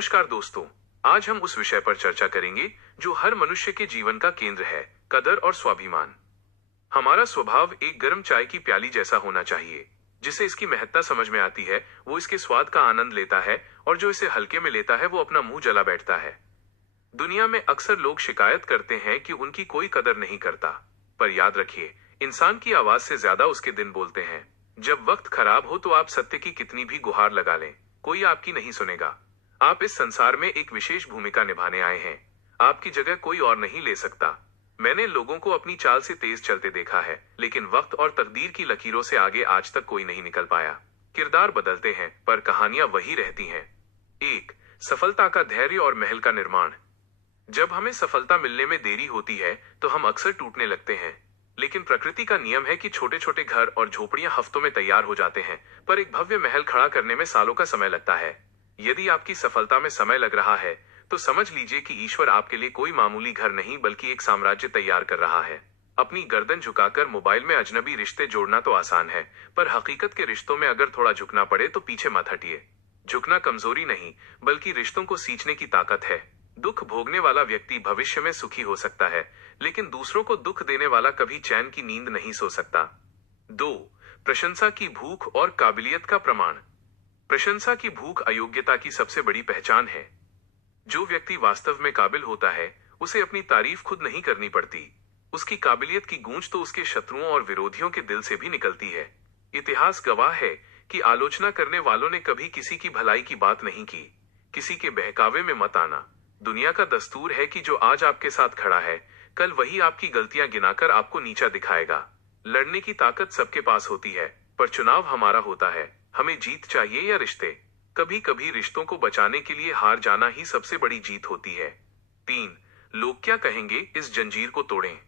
नमस्कार दोस्तों। आज हम उस विषय पर चर्चा करेंगे जो हर मनुष्य के जीवन का केंद्र है, कदर और स्वाभिमान। हमारा स्वभाव एक गर्म चाय की प्याली जैसा होना चाहिए। जिसे इसकी महत्ता समझ में आती है वो इसके स्वाद का आनंद लेता है, और जो इसे हल्के में लेता है वो अपना मुंह जला बैठता है। दुनिया में अक्सर लोग शिकायत करते हैं कि उनकी कोई कदर नहीं करता, पर याद रखिए, इंसान की आवाज से ज्यादा उसके दिन बोलते हैं। जब वक्त खराब हो तो आप सत्य की कितनी भी गुहार लगा लें, कोई आपकी नहीं सुनेगा। आप इस संसार में एक विशेष भूमिका निभाने आए हैं। आपकी जगह कोई और नहीं ले सकता। मैंने लोगों को अपनी चाल से तेज चलते देखा है, लेकिन वक्त और तकदीर की लकीरों से आगे आज तक कोई नहीं निकल पाया। किरदार बदलते हैं पर कहानियां वही रहती हैं। एक, सफलता का धैर्य और महल का निर्माण। जब हमें सफलता मिलने में देरी होती है तो हम अक्सर टूटने लगते हैं, लेकिन प्रकृति का नियम है कि छोटे छोटे घर और झोपड़ियां हफ्तों में तैयार हो जाते हैं, पर एक भव्य महल खड़ा करने में सालों का समय लगता है। यदि आपकी सफलता में समय लग रहा है तो समझ लीजिए कि ईश्वर आपके लिए कोई मामूली घर नहीं बल्कि एक साम्राज्य तैयार कर रहा है। अपनी गर्दन झुकाकर मोबाइल में अजनबी रिश्ते जोड़ना तो आसान है, पर हकीकत के रिश्तों में अगर थोड़ा झुकना पड़े तो पीछे मत हटिए। झुकना कमजोरी नहीं बल्कि रिश्तों को सींचने की ताकत है। दुख भोगने वाला व्यक्ति भविष्य में सुखी हो सकता है, लेकिन दूसरों को दुख देने वाला कभी चैन की नींद नहीं सो सकता। दो, प्रशंसा की भूख और काबिलियत का प्रमाण। प्रशंसा की भूख अयोग्यता की सबसे बड़ी पहचान है। जो व्यक्ति वास्तव में काबिल होता है उसे अपनी तारीफ खुद नहीं करनी पड़ती। उसकी काबिलियत की गूंज तो उसके शत्रुओं और विरोधियों के दिल से भी निकलती है। इतिहास गवाह है कि आलोचना करने वालों ने कभी किसी की भलाई की बात नहीं की। किसी के बहकावे में मत आना। दुनिया का दस्तूर है कि जो आज आपके साथ खड़ा है कल वही आपकी गलतियां गिनाकर आपको नीचा दिखाएगा। लड़ने की ताकत सबके पास होती है, पर चुनाव हमारा होता है। हमें जीत चाहिए या रिश्ते। कभी कभी रिश्तों को बचाने के लिए हार जाना ही सबसे बड़ी जीत होती है। तीन, लोग क्या कहेंगे इस जंजीर को तोड़ें।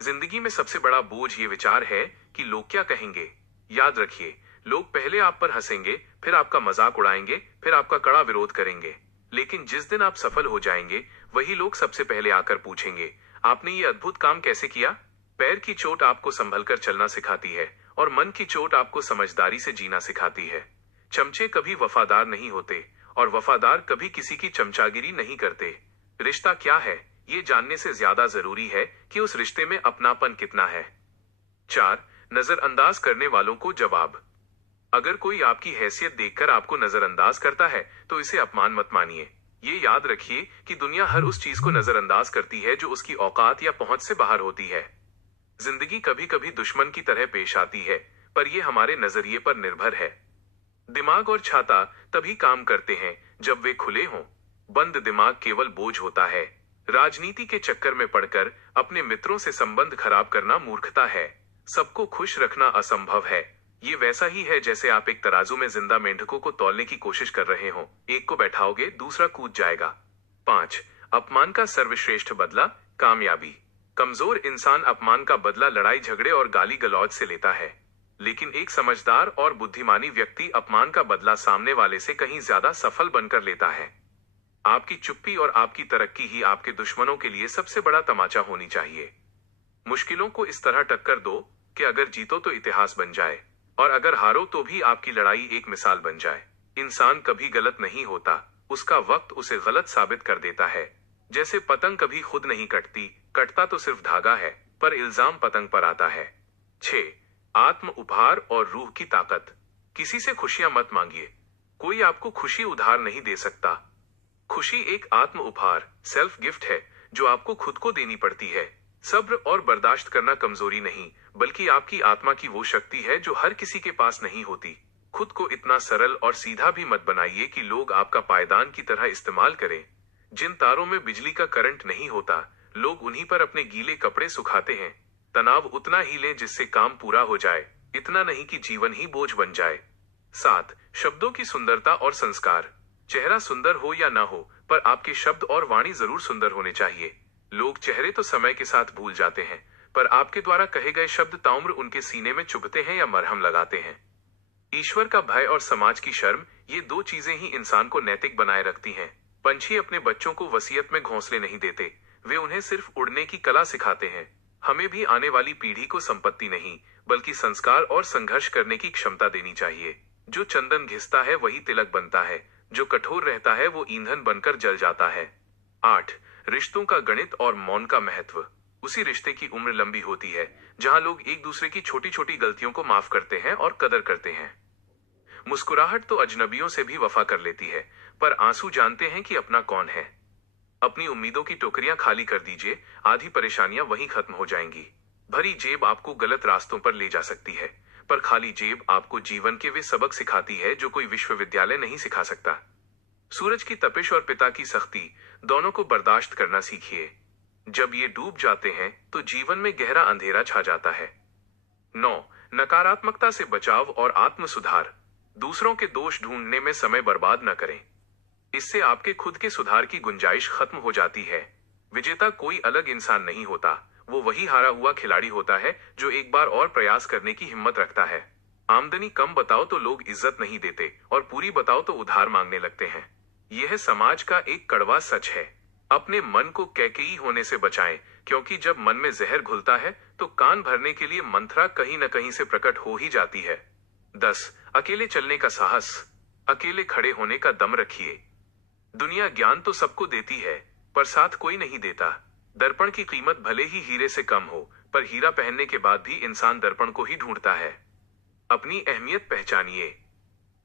जिंदगी में सबसे बड़ा बोझ ये विचार है कि लोग क्या कहेंगे। याद रखिए, लोग पहले आप पर हंसेंगे, फिर आपका मजाक उड़ाएंगे, फिर आपका कड़ा विरोध करेंगे, लेकिन जिस दिन आप सफल हो जाएंगे वही लोग सबसे पहले आकर पूछेंगे, आपने ये अद्भुत काम कैसे किया। पैर की चोट आपको संभल कर चलना सिखाती है और मन की चोट आपको समझदारी से जीना सिखाती है। चमचे कभी वफादार नहीं होते और वफादार कभी किसी की चमचागिरी नहीं करते। रिश्ता क्या है ये जानने से ज्यादा जरूरी है कि उस रिश्ते में अपनापन कितना है। चार, नजरअंदाज करने वालों को जवाब। अगर कोई आपकी हैसियत देखकर आपको नजरअंदाज करता है तो इसे अपमान मत मानिए। ये याद रखिए कि दुनिया हर उस चीज को नजरअंदाज करती है जो उसकी औकात या पहुंच से बाहर होती है। जिंदगी कभी कभी दुश्मन की तरह पेश आती है, पर यह हमारे नजरिए पर निर्भर है। दिमाग और छाता तभी काम करते हैं जब वे खुले हों। बंद दिमाग केवल बोझ होता है। राजनीति के चक्कर में पड़कर अपने मित्रों से संबंध खराब करना मूर्खता है। सबको खुश रखना असंभव है। ये वैसा ही है जैसे आप एक तराजू में जिंदा मेंढकों को तौलने की कोशिश कर रहे हो। एक को बैठाओगे दूसरा कूद जाएगा। पांच, अपमान का सर्वश्रेष्ठ बदला कामयाबी। कमजोर इंसान अपमान का बदला लड़ाई झगड़े और गाली गलौज से लेता है, लेकिन एक समझदार और बुद्धिमानी व्यक्ति अपमान का बदला सामने वाले से कहीं ज्यादा सफल बनकर लेता है। आपकी चुप्पी और आपकी तरक्की ही आपके दुश्मनों के लिए सबसे बड़ा तमाचा होनी चाहिए। मुश्किलों को इस तरह टक्कर दो कि अगर जीतो तो इतिहास बन जाए, और अगर हारो तो भी आपकी लड़ाई एक मिसाल बन जाए। इंसान कभी गलत नहीं होता, उसका वक्त उसे गलत साबित कर देता है। जैसे पतंग कभी खुद नहीं कटती, कटता तो सिर्फ धागा है, पर इल्जाम पतंग पर आता है। 6, आत्म उपहार और रूह की ताकत। किसी से खुशियां मत मांगिए। कोई आपको खुशी उधार नहीं दे सकता। खुशी एक आत्म उपहार सेल्फ गिफ्ट है जो आपको खुद को देनी पड़ती है। सब्र और बर्दाश्त करना कमजोरी नहीं बल्कि आपकी आत्मा की वो शक्ति है जो हर किसी के पास नहीं होती। खुद को इतना सरल और सीधा भी मत बनाइए कि लोग आपका पायदान की तरह इस्तेमाल करें। जिन तारों में बिजली का करंट नहीं होता, लोग उन्हीं पर अपने गीले कपड़े सुखाते हैं। तनाव उतना ही ले जिससे काम पूरा हो जाए, इतना नहीं कि जीवन ही बोझ बन जाए। 7, शब्दों की सुंदरता और संस्कार। चेहरा सुंदर हो या ना हो, पर आपके शब्द और वाणी जरूर सुंदर होने चाहिए। लोग चेहरे तो समय के साथ भूल जाते हैं, पर आपके द्वारा कहे गए शब्द ताउम्र उनके सीने में चुभते हैं या मरहम लगाते हैं। ईश्वर का भय और समाज की शर्म, ये दो चीजें ही इंसान को नैतिक बनाए रखती हैं। पंछी अपने बच्चों को वसीयत में घोंसले नहीं देते, वे उन्हें सिर्फ उड़ने की कला सिखाते हैं। हमें भी आने वाली पीढ़ी को संपत्ति नहीं बल्कि संस्कार और संघर्ष करने की क्षमता देनी चाहिए। जो चंदन घिसता है वही तिलक बनता है, जो कठोर रहता है वो ईंधन बनकर जल जाता है। 8. रिश्तों का गणित और मौन का महत्व। उसी रिश्ते की उम्र लंबी होती है जहां लोग एक दूसरे की छोटी छोटी गलतियों को माफ करते हैं और कदर करते हैं। मुस्कुराहट तो अजनबियों से भी वफा कर लेती है, पर आंसू जानते हैं कि अपना कौन है। अपनी उम्मीदों की टोकरियां खाली कर दीजिए, आधी परेशानियां वहीं खत्म हो जाएंगी। भरी जेब आपको गलत रास्तों पर ले जा सकती है, पर खाली जेब आपको जीवन के वे सबक सिखाती है जो कोई विश्वविद्यालय नहीं सिखा सकता। सूरज की तपिश और पिता की सख्ती, दोनों को बर्दाश्त करना सीखिए। जब ये डूब जाते हैं तो जीवन में गहरा अंधेरा छा जाता है। 9. नकारात्मकता से बचाव और आत्म सुधार। दूसरों के दोष ढूंढने में समय बर्बाद न करें। इससे आपके खुद के सुधार की गुंजाइश खत्म हो जाती है। विजेता कोई अलग इंसान नहीं होता, वो वही हारा हुआ खिलाड़ी होता है जो एक बार और प्रयास करने की हिम्मत रखता है। आमदनी कम बताओ तो लोग इज्जत नहीं देते, और पूरी बताओ तो उधार मांगने लगते हैं। यह समाज का एक कड़वा सच है। अपने मन को कैकेयी होने से बचाएं, क्योंकि जब मन में जहर घुलता है तो कान भरने के लिए मंत्रा कहीं न कहीं से प्रकट हो ही जाती है। 10. अकेले चलने का साहस। अकेले खड़े होने का दम रखिए। दुनिया ज्ञान तो सबको देती है, पर साथ कोई नहीं देता। दर्पण की कीमत भले ही हीरे से कम हो, पर हीरा पहनने के बाद भी इंसान दर्पण को ही ढूंढता है। अपनी अहमियत पहचानिए।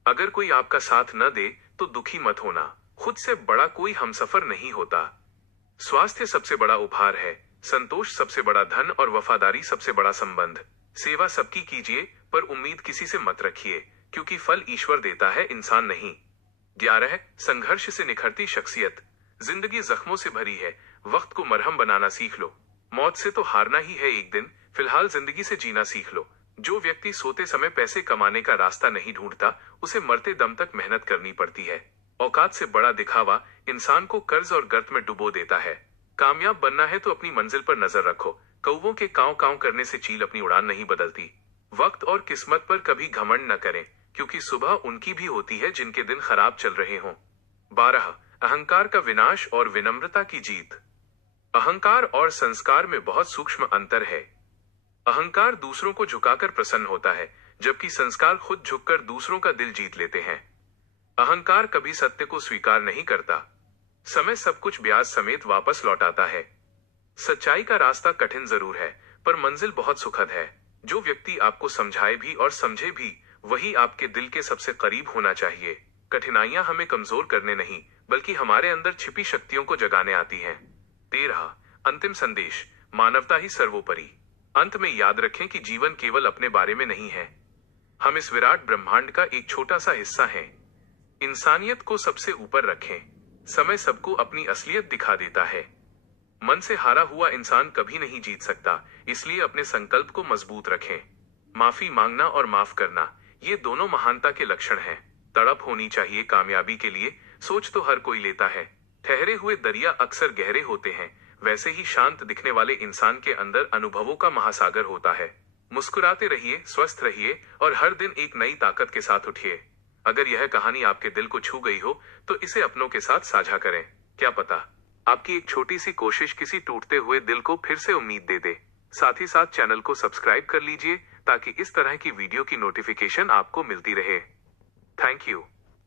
अगर कोई आपका साथ न दे तो दुखी मत होना, खुद से बड़ा कोई हमसफर नहीं होता। स्वास्थ्य सबसे बड़ा उपहार है, संतोष सबसे बड़ा धन और वफादारी सबसे बड़ा संबंध। सेवा सबकी कीजिए, पर उम्मीद किसी से मत रखिए, क्योंकि फल ईश्वर देता है, इंसान नहीं। 11. संघर्ष से निखरती शख्सियत। जिंदगी जख्मों से भरी है, वक्त को मरहम बनाना सीख लो। मौत से तो हारना ही है एक दिन, फिलहाल जिंदगी से जीना सीख लो। जो व्यक्ति सोते समय पैसे कमाने का रास्ता नहीं ढूंढता, उसे मरते दम तक मेहनत करनी पड़ती है। औकात से बड़ा दिखावा इंसान को कर्ज और गर्त में डुबो देता है। कामयाब बनना है तो अपनी मंजिल पर नजर रखो। कौवों के कांव कांव करने से चील अपनी उड़ान नहीं बदलती। वक्त और किस्मत पर कभी घमंड न करें, क्योंकि सुबह उनकी भी होती है जिनके दिन खराब चल रहे हों। 12. अहंकार का विनाश और विनम्रता की जीत। अहंकार और संस्कार में बहुत सूक्ष्म अंतर है। अहंकार दूसरों को झुकाकर प्रसन्न होता है, जबकि संस्कार खुद झुककर दूसरों का दिल जीत लेते हैं। अहंकार कभी सत्य को स्वीकार नहीं करता। समय सब कुछ ब्याज समेत वापस लौटाता है। सच्चाई का रास्ता कठिन जरूर है, पर मंजिल बहुत सुखद है। जो व्यक्ति आपको समझाए भी और समझे भी, वही आपके दिल के सबसे करीब होना चाहिए। कठिनाइयां हमें कमजोर करने नहीं, बल्कि हमारे अंदर छिपी शक्तियों को जगाने आती हैं। 13. अंतिम संदेश। मानवता ही सर्वोपरि। अंत में याद रखें कि जीवन केवल अपने बारे में नहीं है। हम इस विराट ब्रह्मांड का एक छोटा सा हिस्सा हैं। इंसानियत को सबसे ऊपर रखें। समय सबको अपनी असलियत दिखा देता है। मन से हारा हुआ इंसान कभी नहीं जीत सकता, इसलिए अपने संकल्प को मजबूत रखें। माफी मांगना और माफ करना, ये दोनों महानता के लक्षण हैं। तड़प होनी चाहिए कामयाबी के लिए, सोच तो हर कोई लेता है। ठहरे हुए दरिया अक्सर गहरे होते हैं, वैसे ही शांत दिखने वाले इंसान के अंदर अनुभवों का महासागर होता है। मुस्कुराते रहिए, स्वस्थ रहिए और हर दिन एक नई ताकत के साथ उठिए। अगर यह कहानी आपके दिल को छू गई हो तो इसे अपनों के साथ साझा करें। क्या पता आपकी एक छोटी सी कोशिश किसी टूटते हुए दिल को फिर से उम्मीद दे दे। साथ ही साथ चैनल को सब्सक्राइब कर लीजिए ताकि इस तरह की वीडियो की नोटिफिकेशन आपको मिलती रहे। Thank you.